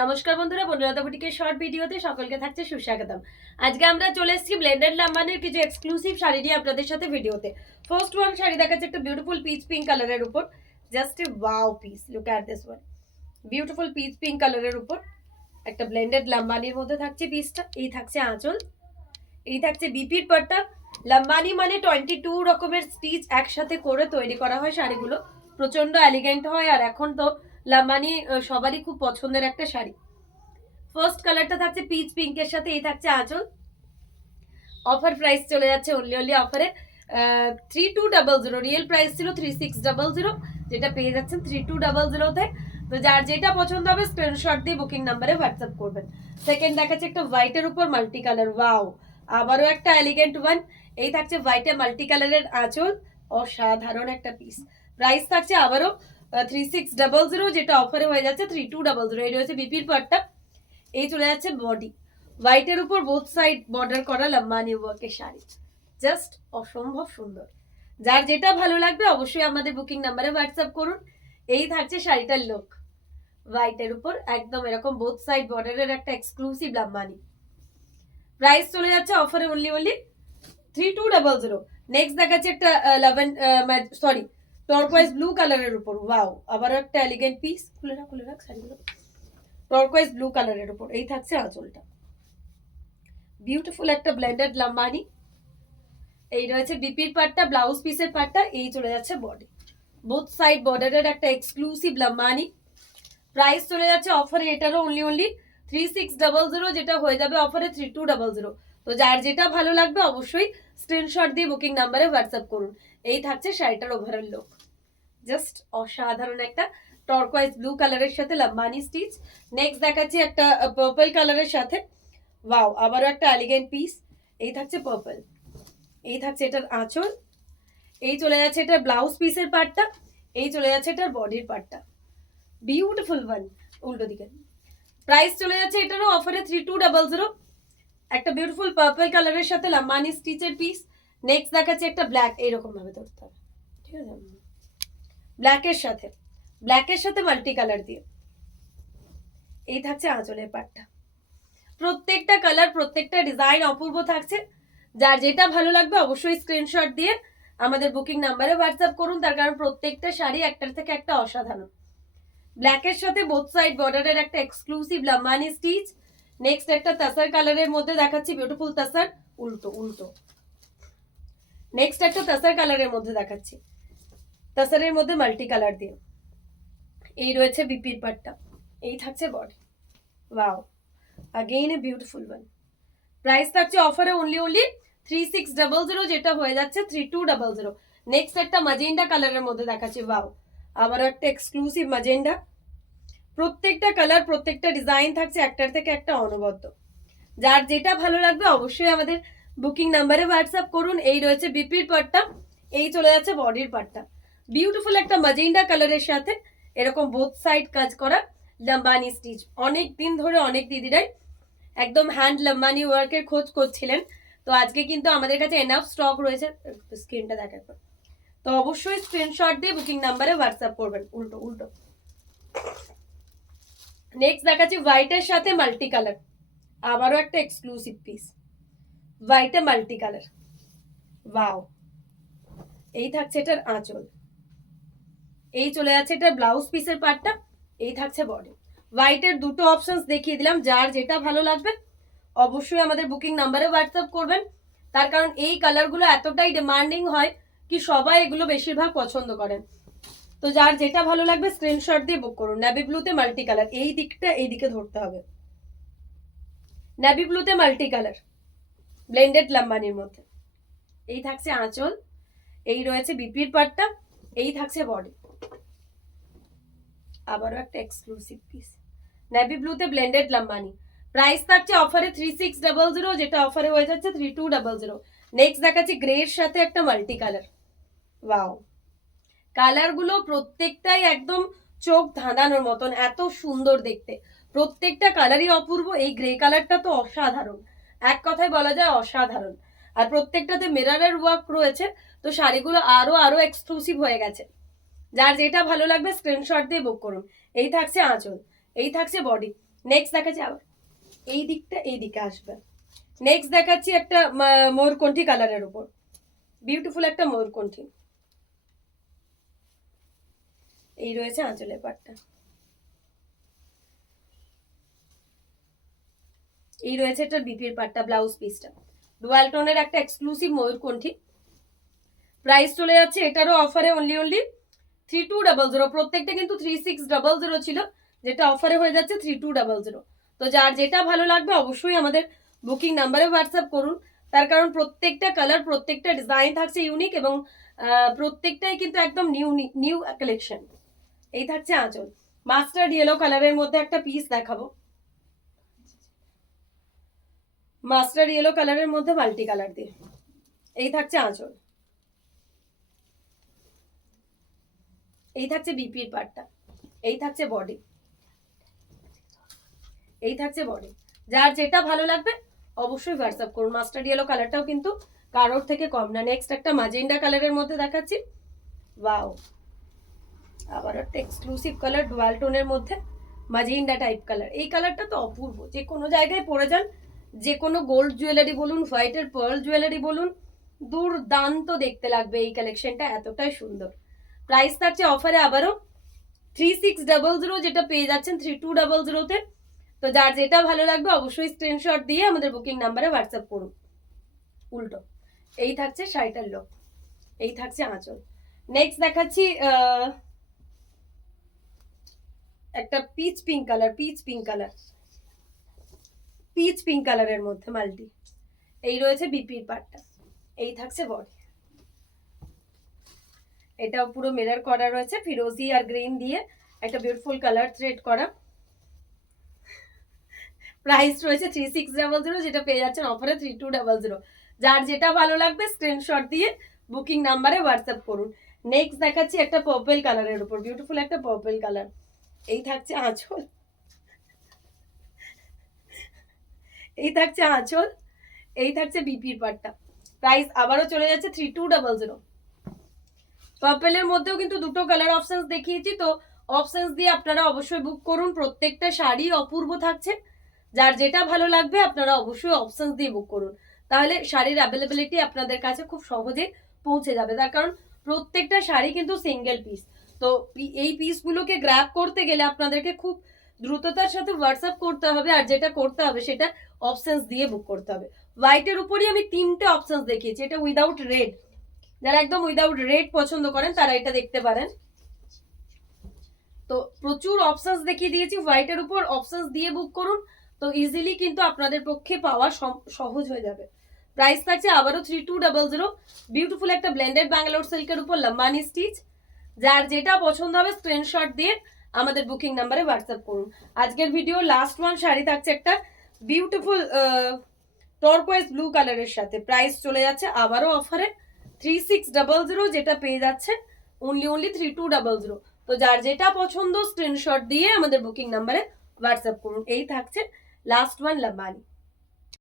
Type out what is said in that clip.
নমস্কার বন্ধুরা, বনলতা বুটিকের শর্ট ভিডিওতে সকলকে থাকছে সুস্বাগতম। আজকে আমরা চলে এসেছি ব্লেন্ডেড লাম্বানের কিছু এক্সক্লুসিভ শাড়ি নিয়ে আপনাদের সাথে ভিডিওতে। ফার্স্ট ওয়ান শাড়ি দেখাচ্ছে একটা বিউটিফুল পিচ পিঙ্ক কালারের উপর। Just a wow piece, look at this one. Beautiful pitch pink কালারের উপর একটা ব্লেন্ডেড লাম্বানির মধ্যে থাকছে পিসটা। এই থাকছে আঁচল, এই থাকছে বিপির পাট্টা। লাম্বানি মানে 22 রকমের স্টিচ একসাথে করে তৈরি করা হয় শাড়িগুলো, প্রচন্ড এলিগেন্ট হয়। আর এখন তো লাম্বানি সবারই খুব পছন্দের একটা শাড়ি। ফার্স্ট কালারটা থাকছে পিচ পিঙ্কের সাথে, এই থাকছে আঁচল। অফার প্রাইস চলে যাচ্ছে অনলি অফারে 3200। রিয়েল প্রাইস ছিল 3600, যেটা পেয়ে যাচ্ছেন 3200-তে। তো যার যেটা পছন্দ হবে স্ক্রিনশট দিয়ে বুকিং নাম্বারে হোয়াটসঅ্যাপ করবেন। সেকেন্ড দেখাচ্ছে একটা হোয়াইটের উপর মাল্টি কালার, ওয়াও, আবারও একটা এলিগেন্ট ওয়ান। এই থাকছে হোয়াইটে মাল্টি কালারের আঁচল, অসাধারণ একটা পিস। প্রাইস থাকছে আবারও 3600, যেটা অফারে হয়ে যাচ্ছে 3200। এই রয়েছে বিপির পার্টটা। এই চলে যাচ্ছে বডি, হোয়াইটের উপর বোথ সাইড বর্ডার করা লাম্বানি ওয়ার্কের শাড়ি, জাস্ট অসম্ভব সুন্দর। যার যেটা ভালো লাগবে অবশ্যই আমাদের বুকিং নাম্বারে হোয়াটসঅ্যাপ করুন। এই থাকছে শাড়িটার লুক, হোয়াইটের উপর একদম এরকম বোথ সাইড বর্ডারের একটা এক্সক্লুসিভ লাম্বানি। প্রাইস চলে যাচ্ছে অফারে অনলি 3200। নেক্সট দেখাচ্ছে একটা টর্কোয়াইজ ব্লু কালারের উপর, ওয়াও, আবারও একটা এলিগেন্ট পিস। খুলে রাখ শাড়িগুলো। টর্কোয়াইজ ব্লু কালারের উপর এই থাকছে আঁচলটা, বিউটিফুল একটা ব্লেন্ডেড লাম্বানি। এই রয়েছে বিপির পাটটা, ব্লাউজ পিসের পাটটা। এই চলে যাচ্ছে বডি, বোথ সাইড বর্ডারের একটা এক্সক্লুসিভ লাম্বানি। প্রাইস চলে যাচ্ছে অফারে এটারও অনলি 3600, যেটা হয়ে যাবে অফারে 3200। তো যার যেটা ভালো লাগবে অবশ্যই স্ক্রিনশট দিয়ে বুকিং নাম্বারে হোয়াটসঅ্যাপ করুন। এই থাকছে শাড়িটার ওভারঅল লুক, জাস্ট অসাধারণ একটা টর্কোয়াইজ ব্লু কালারের সাথে লাম্বানি স্টিচ। নেক্সট দেখাচ্ছি একটা পার্পল কালারের সাথে, ওয়াও, আবারও একটা এলিগেন্ট পিস। এই থাকছে পার্পল, এই থাকছে এটার আঁচল। এই চলে যাচ্ছে এটার ব্লাউজ পিসের পার্টটা। এই চলে যাচ্ছে এটার বডির পার্টটা, বিউটিফুল ওয়ান। উল্টো দিকে প্রাইস চলে যাচ্ছে এটারও অফারে 3200। একটা বিউটিফুল পার্পল কালারের সাথে লাম্বানি স্টিচের পিস। নেক্সট দেখাচ্ছে একটা ব্ল্যাক, এইরকম ভাবে ধরতে হবে, ঠিক আছে, ব্ল্যাকের সাথে মাল্টি কালার দিয়ে। এই থাকছে আঁচলের পার্টটা। প্রত্যেকটা কালার, প্রত্যেকটা ডিজাইন অপূর্ব থাকছে। যার যেটা ভালো লাগবে অবশ্যই স্ক্রিনশট দিয়ে আমাদের বুকিং নাম্বারে হোয়াটসঅ্যাপ করুন, তার কারণ প্রত্যেকটা শাড়ি একটার থেকে একটা অসাধারণ। ব্ল্যাকের সাথে বোথ সাইড বর্ডারের একটা এক্সক্লুসিভ লাম্বানি স্টিচ। নেক্সট একটা তাসার কালারের মধ্যে দেখাচ্ছি, বিউটিফুল তাসার, উল্টো। নেক্সট একটা তাসার কালারের মধ্যে দেখাচ্ছি, তাসারের মধ্যে মাল্টি কালার দিয়ে। এই রয়েছে বিপির পাটটা, এই থাকছে body, wow, again a beautiful one. Price থাকছে অফারে অনলি 3600, যেটা হয়ে যাচ্ছে 3200। নেক্সট একটা ম্যাজেন্ডা কালারের মধ্যে দেখাচ্ছি, ওয়াও, আবারও একটা এক্সক্লুসিভ ম্যাজেন্ডা। প্রত্যেকটা কালার, প্রত্যেকটা ডিজাইন থাকছে একটার থেকে একটা অনবদ্য। যার যেটা ভালো লাগবে অবশ্যই আমাদের বুকিং নাম্বারে হোয়াটসঅ্যাপ করুন। এই রয়েছে বিপির পার্টটা, এই চলে যাচ্ছে বডির পার্টটা। বিউটিফুল একটা ম্যাজেন্ডা কালারের সাথে এরকম বোথ সাইড কাজ করা লাম্বানি স্টিচ। অনেক দিন ধরে অনেক দিদিরাই একদম হ্যান্ড লাম্বানি ওয়ার্কের খোঁজ করছিলেন, তো আজকে কিন্তু আমাদের কাছে এনাফ স্টক রয়েছে। স্ক্রিনটা দেখার পর তো অবশ্যই স্ক্রিনশট দিয়ে বুকিং নাম্বারে হোয়াটসঅ্যাপ করবেন। উল্টো নেক্সট দেখাচ্ছি হোয়াইটের সাথে মাল্টি কালার, আবারও একটা এক্সক্লুসিভ পিস, হোয়াইটে মাল্টি কালার, ওয়াও। এই থাকছে এটার আঁচল, এই চলে যাচ্ছে এটার ব্লাউজ পিসের পার্টটা। এই থাকছে বডি। হোয়াইটের দুটো অপশনস দেখিয়ে দিলাম, যার যেটা ভালো লাগবে অবশ্যই আমাদের বুকিং নাম্বারে হোয়াটসঅ্যাপ করবেন, তার কারণ এই কালারগুলো এতটাই ডিমান্ডিং হয় কি সবাই এগুলো বেশিরভাগ পছন্দ করেন। তো যার যেটা ভালো লাগবে স্ক্রিনশট দিয়ে বুক করুন। নেভি ব্লুতে মাল্টি কালার, এই দিকটা এই দিকে ধরতে হবে, নেভি ব্লুতে মাল্টি কালার ব্লেন্ডেড লাম্বানির মধ্যে। এই থাকছে আঁচল, এই রয়েছে বিপির পার্টটা, এই থাকছে বডি, আবারও একটা এক্সক্লুসিভ পিস, নেভি ব্লুতে ব্লেন্ডেড লাম্বানি। প্রাইস থাকছে অফারে 3600, যেটা অফারে হয়ে যাচ্ছে 3200। নেক্সট দেখাচ্ছি গ্রে এর সাথে একটা মাল্টি কালার, ওয়াও, কালারগুলো প্রত্যেকটাই একদম চোখ ধাঁধানোর মতন, এত সুন্দর দেখতে। প্রত্যেকটা কালারই অপূর্ব। এই গ্রে কালারটা তো অসাধারণ, এক কথায় বলা যায় অসাধারণ। আর প্রত্যেকটাতে মিররের ওয়ার্ক রয়েছে, তো শাড়িগুলো আরো এক্সক্লুসিভ হয়ে গেছে। যার যেটা ভালো লাগবে স্ক্রিনশট দিয়ে বুক করুন। এই থাকছে আঁচল, এই থাকছে বডি, নেক্সট দেখাচ্ছি আবার এই দিকটা এই দিকে আসবে। নেক্সট দেখাচ্ছি একটা ময়ূরকণ্ঠী কালারের উপর, বিউটিফুল একটা ময়ূরকণ্ঠী। এই রয়েছে আঁচলের পাটটা, এই রয়েছে একটা বিপির পাটটা, ব্লাউজ পিসটা ডুয়াল টোনের একটা এক্সক্লুসিভ ময়ূরকণ্ঠী। প্রাইস চলে যাচ্ছে এটারও অফারে অনলি 3200। প্রত্যেকটা কিন্তু 3600 ছিল, যেটা অফারে হয়ে যাচ্ছে 3200। তো যার যেটা ভালো লাগবে অবশ্যই আমাদের বুকিং নাম্বারে হোয়াটসঅ্যাপ করুন, তার কারণ প্রত্যেকটা কালার প্রত্যেকটা ডিজাইন থাকছে ইউনিক এবং প্রত্যেকটাই কিন্তু একদম নিউ নিউ কালেকশন। এই থাকছে আঁচল, মাস্টার্ড ইয়েলো কালারের মধ্যে একটা পিস দেখাবো, মাস্টার্ড ইয়েলো কালারের মধ্যে মাল্টি কালার দিয়ে। এই থাকছে আঁচল, এই থাকছে বিপির পার্টটা, এই থাকছে বডি, এই থাকছে বডি। যার যেটা ভালো লাগবে অবশ্যই হোয়াটসঅ্যাপ করুন। মাস্টার্ড ইয়েলো কালারটাও কিন্তু কারোর থেকে কম না। নেক্সট একটা মাজেন্ডা কালারের মধ্যে দেখাচ্ছি, ওয়াও, আবার একটা এক্সক্লুসিভ কালার ডুয়াল টোনের মধ্যে মাজেন্ডা টাইপ কালার। এই কালারটা তো অপূর্ব, যে কোনো জায়গায় পরে যান, যে কোনো গোল্ড জুয়েলারি বলুন, হোয়াইটের পার্ল জুয়েলারি বলুন, দুর্দান্ত দেখতে লাগবে এই কালেকশনটা, এতটাই সুন্দর। প্রাইস থাকছে অফারে আবারও 3600, যেটা পেয়ে যাচ্ছেন 3200-তে। তো যার যেটা ভালো লাগবে অবশ্যই স্ক্রিনশট দিয়ে আমাদের বুকিং নাম্বারে হোয়াটসঅ্যাপ করুন। উল্টো এই থাকছে শাড়িটার লুক, এই থাকছে আঁচল। নেক্সট দেখাচ্ছি একটা pitch pink colour, pitch pink colour, pitch pink কালারের মধ্যে মাল্টি। এই রয়েছে বিপির পাটটা, এই থাকছে বডি, এটাও পুরো মিরর করা রয়েছে ফিরোজি আর গ্রিন দিয়ে একটা বিউটিফুল কালার থ্রেড করা। প্রাইস রয়েছে 3600, যেটা পেয়ে যাচ্ছেন অফারে 3200। যার যেটা ভালো লাগবে স্ক্রিনশট দিয়ে বুকিং নাম্বারে হোয়াটসঅ্যাপ করুন। নেক্সট দেখাচ্ছি একটা পার্পল কালারের উপর, বিউটিফুল একটা পার্পল কালার। এই থাকছে আঁচল, এই থাকছে আঁচল, এই থাকছে বিপির পাটটা। প্রাইস আবারও চলে যাচ্ছে 3200। পার্পলের মধ্যেও কিন্তু দুটো কালার অপশনস দেখিয়েছি, তো অপশনস দিয়ে আপনারা অবশ্যই বুক করুন। প্রত্যেকটা শাড়ি অপূর্ব থাকছে, যার যেটা ভালো লাগবে আপনারা অবশ্যই অপশনস দিয়ে বুক করুন, তাহলে শাড়ির অ্যাভেলেবিলিটি আপনাদের কাছে খুব সহজে পৌঁছে যাবে। তার কারণ প্রত্যেকটা শাড়ি কিন্তু সিঙ্গেল পিস, তো এই পিসগুলোকে গ্র্যাব করতে গেলে আপনাদেরকে খুব দ্রুততার সাথে হোয়াটসঅ্যাপ করতে হবে, আর যেটা করতে হবে সেটা অপশনস দিয়ে বুক করতে হবে। হোয়াইটের উপরই আমি 3টে অপশনস দেখিয়েছি, এটা উইদাউট রেড, যারা একদম উইদাউট রেড পছন্দ করেন তারা এটা দেখতে পারেন। তো প্রচুর অপশনস দেখিয়ে দিয়েছি, হোয়াইটের উপর অপশনস দিয়ে বুক করুন, তো ইজিলি কিন্তু আপনাদের পক্ষে পাওয়া সহজ হয়ে যাবে। প্রাইস থাকছে আবারও 3200। বিউটিফুল একটা ব্লেন্ডেড ব্যাঙ্গালোর সিল্কের উপর লাম্বানি স্টিচ। যার যেটা পছন্দ হবে স্ক্রিনশট দিয়ে আমাদের বুকিং নাম্বারে হোয়াটসঅ্যাপ করুন। আজকের ভিডিও লাস্ট ওয়ান শাড়ি থাকছে একটা বিউটিফুল টর্কোয়েজ ব্লু কালারের সাথে। প্রাইস চলে যাচ্ছে আবারও অফারে 3600, যেটা পেয়ে যাচ্ছে অনলি 3200। তো যার যেটা পছন্দ স্ক্রিনশট দিয়ে আমাদের বুকিং নাম্বারে হোয়াটসঅ্যাপ করুন। এই থাকছে লাস্ট ওয়ান লাম্বানি।